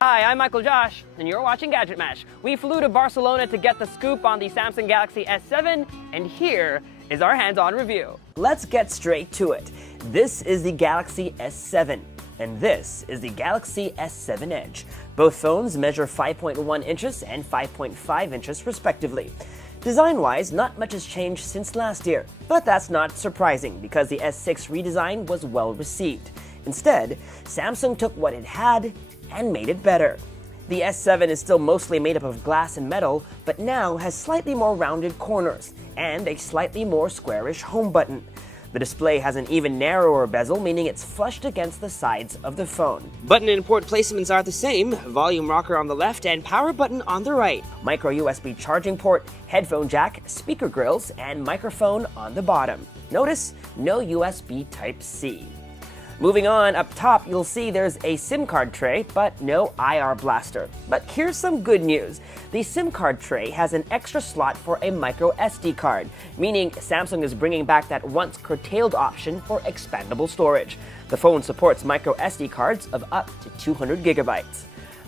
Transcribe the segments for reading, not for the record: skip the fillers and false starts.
Hi, I'm Michael Josh, and you're watching Gadget Mash. We flew to Barcelona to get the scoop on the Samsung Galaxy S7, and here is our hands-on review. Let's get straight to it. This is the Galaxy S7, and this is the Galaxy S7 Edge. Both phones measure 5.1 inches and 5.5 inches respectively. Design-wise, not much has changed since last year, but that's not surprising because the S6 redesign was well received. Instead, Samsung took what it had and made it better. The S7 is still mostly made up of glass and metal, but now has slightly more rounded corners and a slightly more squarish home button. The display has an even narrower bezel, meaning it's flushed against the sides of the phone. Button and port placements are the same, volume rocker on the left and power button on the right. Micro USB charging port, headphone jack, speaker grills, and microphone on the bottom. Notice, no USB Type-C. Moving on, up top, you'll see there's a SIM card tray, but no IR blaster. But here's some good news. The SIM card tray has an extra slot for a micro SD card, meaning Samsung is bringing back that once curtailed option for expandable storage. The phone supports micro SD cards of up to 200 gigabytes.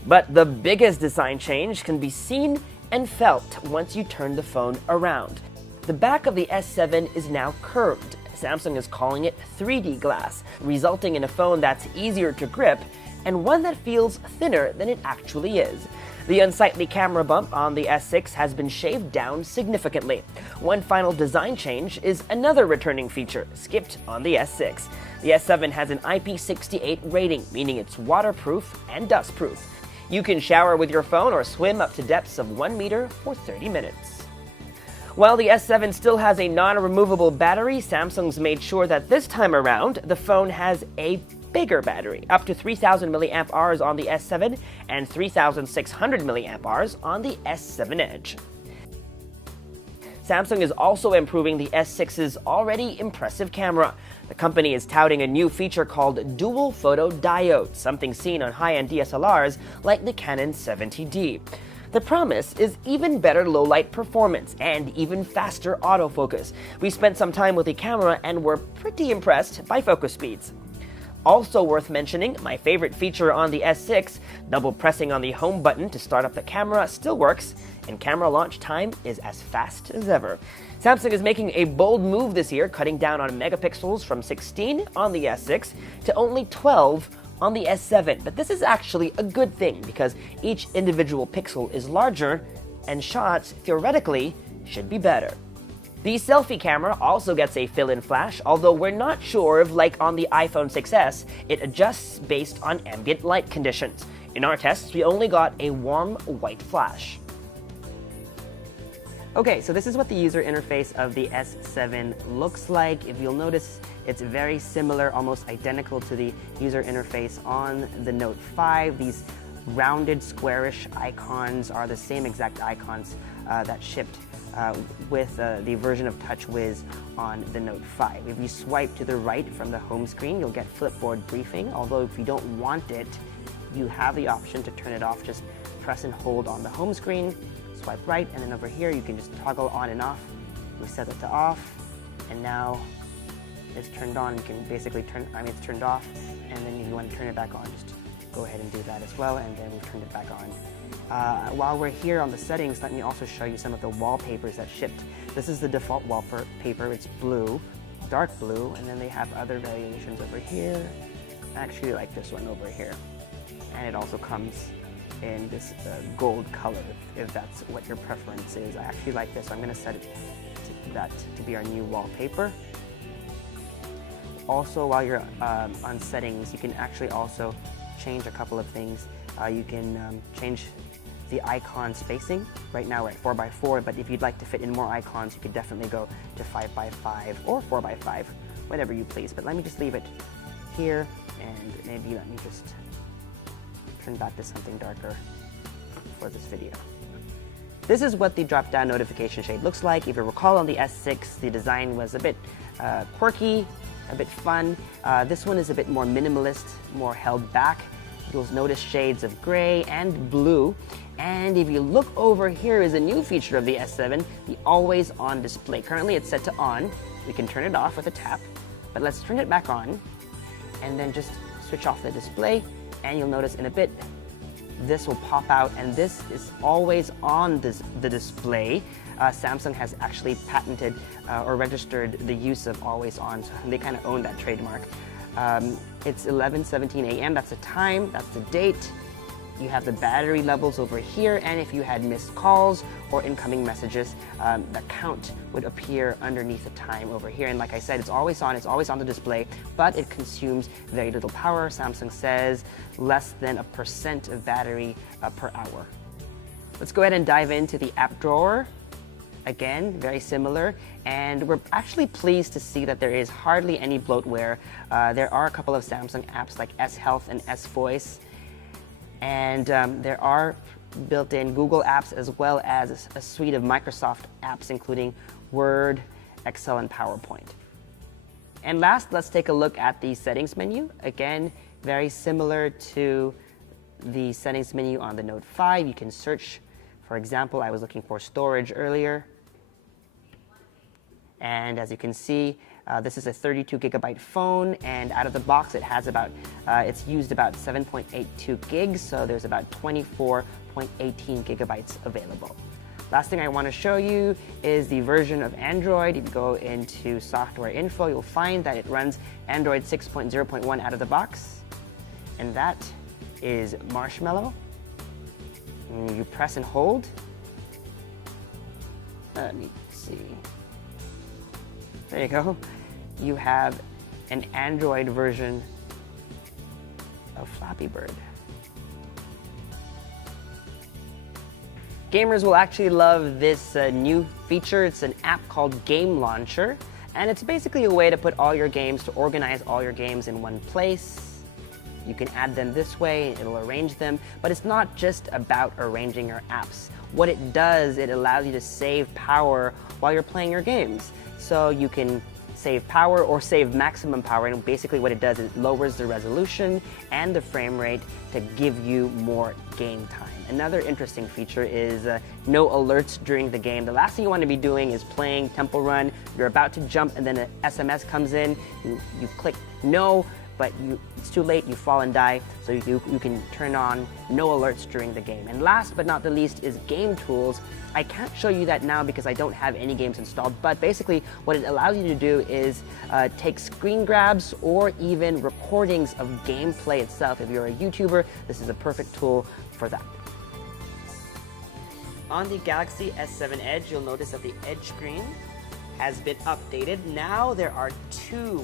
But the biggest design change can be seen and felt once you turn the phone around. The back of the S7 is now curved. Samsung is calling it 3D glass, resulting in a phone that's easier to grip and one that feels thinner than it actually is. The unsightly camera bump on the S6 has been shaved down significantly. One final design change is another returning feature, skipped on the S6. The S7 has an IP68 rating, meaning it's waterproof and dustproof. You can shower with your phone or swim up to depths of 1 meter for 30 minutes. While the S7 still has a non-removable battery, Samsung's made sure that this time around, the phone has a bigger battery, up to 3,000 mAh on the S7 and 3,600 mAh on the S7 Edge. Samsung is also improving the S6's already impressive camera. The company is touting a new feature called dual photo diode, something seen on high-end DSLRs like the Canon 70D. The promise is even better low-light performance and even faster autofocus. We spent some time with the camera and were pretty impressed by focus speeds. Also worth mentioning, my favorite feature on the S6, double pressing on the home button to start up the camera still works, and camera launch time is as fast as ever. Samsung is making a bold move this year, cutting down on megapixels from 16 on the S6 to only 12 on the S7, but this is actually a good thing because each individual pixel is larger and shots, theoretically, should be better. The selfie camera also gets a fill-in flash, although we're not sure if, like on the iPhone 6s, it adjusts based on ambient light conditions. In our tests, we only got a warm white flash. Okay, so this is what the user interface of the S7 looks like. If you'll notice, it's very similar, almost identical to the user interface on the Note 5. These rounded, squarish icons are the same exact icons that shipped with the version of TouchWiz on the Note 5. If you swipe to the right from the home screen, you'll get Flipboard Briefing, although if you don't want it, you have the option to turn it off. Just press and hold on the home screen, swipe right, and then over here you can just toggle on and off. We set it to off, and now it's turned on. You can basically it's turned off, and then if you want to turn it back on, just go ahead and do that as well, and then we've turned it back on. While we're here on the settings, let me also show you some of the wallpapers that shipped. This is the default wallpaper. It's blue, dark blue, and then they have other variations over here. I actually like this one over here, and it also comes in this gold color, if that's what your preference is. I actually like this, so I'm going to set it to be our new wallpaper. Also, while you're on settings, you can actually also change a couple of things. You can change the icon spacing. Right now we're at 4x4, but if you'd like to fit in more icons, you could definitely go to 5x5 or 4x5, whatever you please. But let me just leave it here, and maybe let me just turn back to something darker for this video. This is what the drop-down notification shade looks like. If you recall, on the S6, the design was a bit quirky, a bit fun. This one is a bit more minimalist, more held back. You'll notice shades of gray and blue. And if you look over here is a new feature of the S7, the always on display. Currently it's set to on. We can turn it off with a tap, but let's turn it back on and then just switch off the display, and you'll notice in a bit this will pop out, and this is always on the display. Samsung has actually patented or registered the use of always on, so they kind of own that trademark. It's 11:17 a.m. That's the time, that's the date. You have the battery levels over here, and if you had missed calls or incoming messages, the count would appear underneath the time over here. And like I said, it's always on the display, but it consumes very little power. Samsung says less than 1% of battery per hour. Let's go ahead and dive into the app drawer. Again, very similar, and we're actually pleased to see that there is hardly any bloatware. There are a couple of Samsung apps like S Health and S Voice, and there are built-in Google apps as well as a suite of Microsoft apps, including Word, Excel, and PowerPoint. And last, let's take a look at the settings menu. Again, very similar to the settings menu on the Note 5. You can search. For example, I was looking for storage earlier. And as you can see, this is a 32 gigabyte phone, and out of the box it has it's used about 7.82 gigs, so there's about 24.18 gigabytes available. Last thing I want to show you is the version of Android. If you go into software info, you'll find that it runs Android 6.0.1 out of the box, and that is Marshmallow. And you press and hold. Let me see. There you go. You have an Android version of Flappy Bird. Gamers will actually love this new feature. It's an app called Game Launcher, and it's basically a way to put all your games, to organize all your games in one place. You can add them this way, it'll arrange them, but it's not just about arranging your apps. What it does, it allows you to save power while you're playing your games. So you can save power or save maximum power, and basically what it does is it lowers the resolution and the frame rate to give you more game time. Another interesting feature is no alerts during the game. The last thing you want to be doing is playing Temple Run, you're about to jump and then an SMS comes in, you click no, but it's too late, you fall and die, so you can turn on no alerts during the game. And last but not the least is game tools. I can't show you that now because I don't have any games installed, but basically what it allows you to do is take screen grabs or even recordings of gameplay itself. If you're a YouTuber, this is a perfect tool for that. On the Galaxy S7 Edge, you'll notice that the Edge screen has been updated. Now there are 2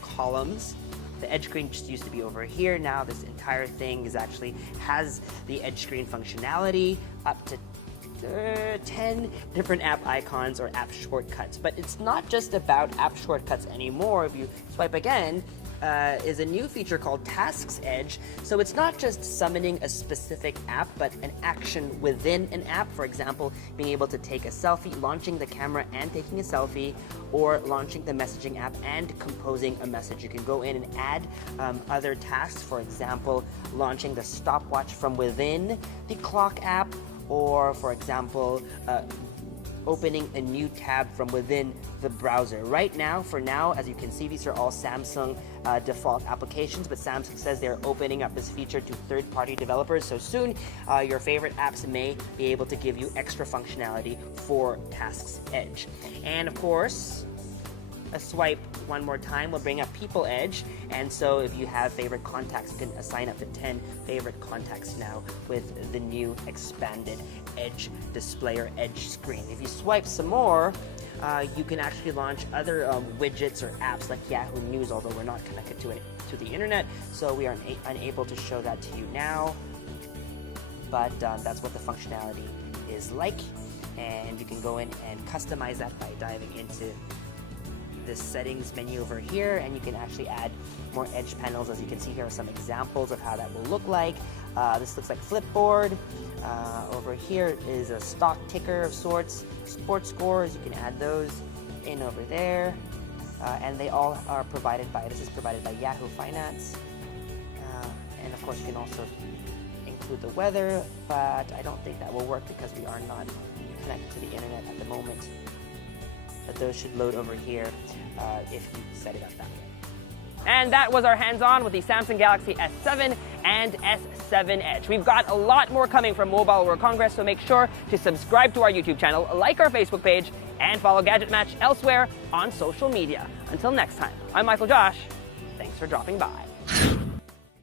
columns. The Edge screen just used to be over here. Now this entire thing has the Edge screen functionality, up to 10 different app icons or app shortcuts. But it's not just about app shortcuts anymore. If you swipe again, is a new feature called Tasks Edge. So it's not just summoning a specific app, but an action within an app. For example, being able to take a selfie, launching the camera and taking a selfie, or launching the messaging app and composing a message. You can go in and add other tasks. For example, launching the stopwatch from within the clock app, or for example, opening a new tab from within the browser. Right now, for now, as you can see, these are all Samsung default applications, but Samsung says they're opening up this feature to third-party developers, so soon your favorite apps may be able to give you extra functionality for Tasks Edge. And of course, a swipe one more time will bring up People Edge, and so if you have favorite contacts, you can assign up to 10 favorite contacts now with the new expanded Edge display or Edge screen. If you swipe some more, you can actually launch other widgets or apps like Yahoo News, although we're not connected to the internet, so we are unable to show that to you now, but that's what the functionality is like, and you can go in and customize that by diving into this settings menu over here, and you can actually add more Edge panels. As you can see, here are some examples of how that will look like. This looks like Flipboard. Over here is a stock ticker of sorts. Sports scores, you can add those in over there. And they all are provided by, this is provided by Yahoo Finance. And of course you can also include the weather, but I don't think that will work because we are not connected to the internet at the moment. But those should load over here if you set it up that way. And that was our hands-on with the Samsung Galaxy S7 and S7 Edge. We've got a lot more coming from Mobile World Congress, so make sure to subscribe to our YouTube channel, like our Facebook page, and follow Gadget Match elsewhere on social media. Until next time, I'm Michael Josh. Thanks for dropping by.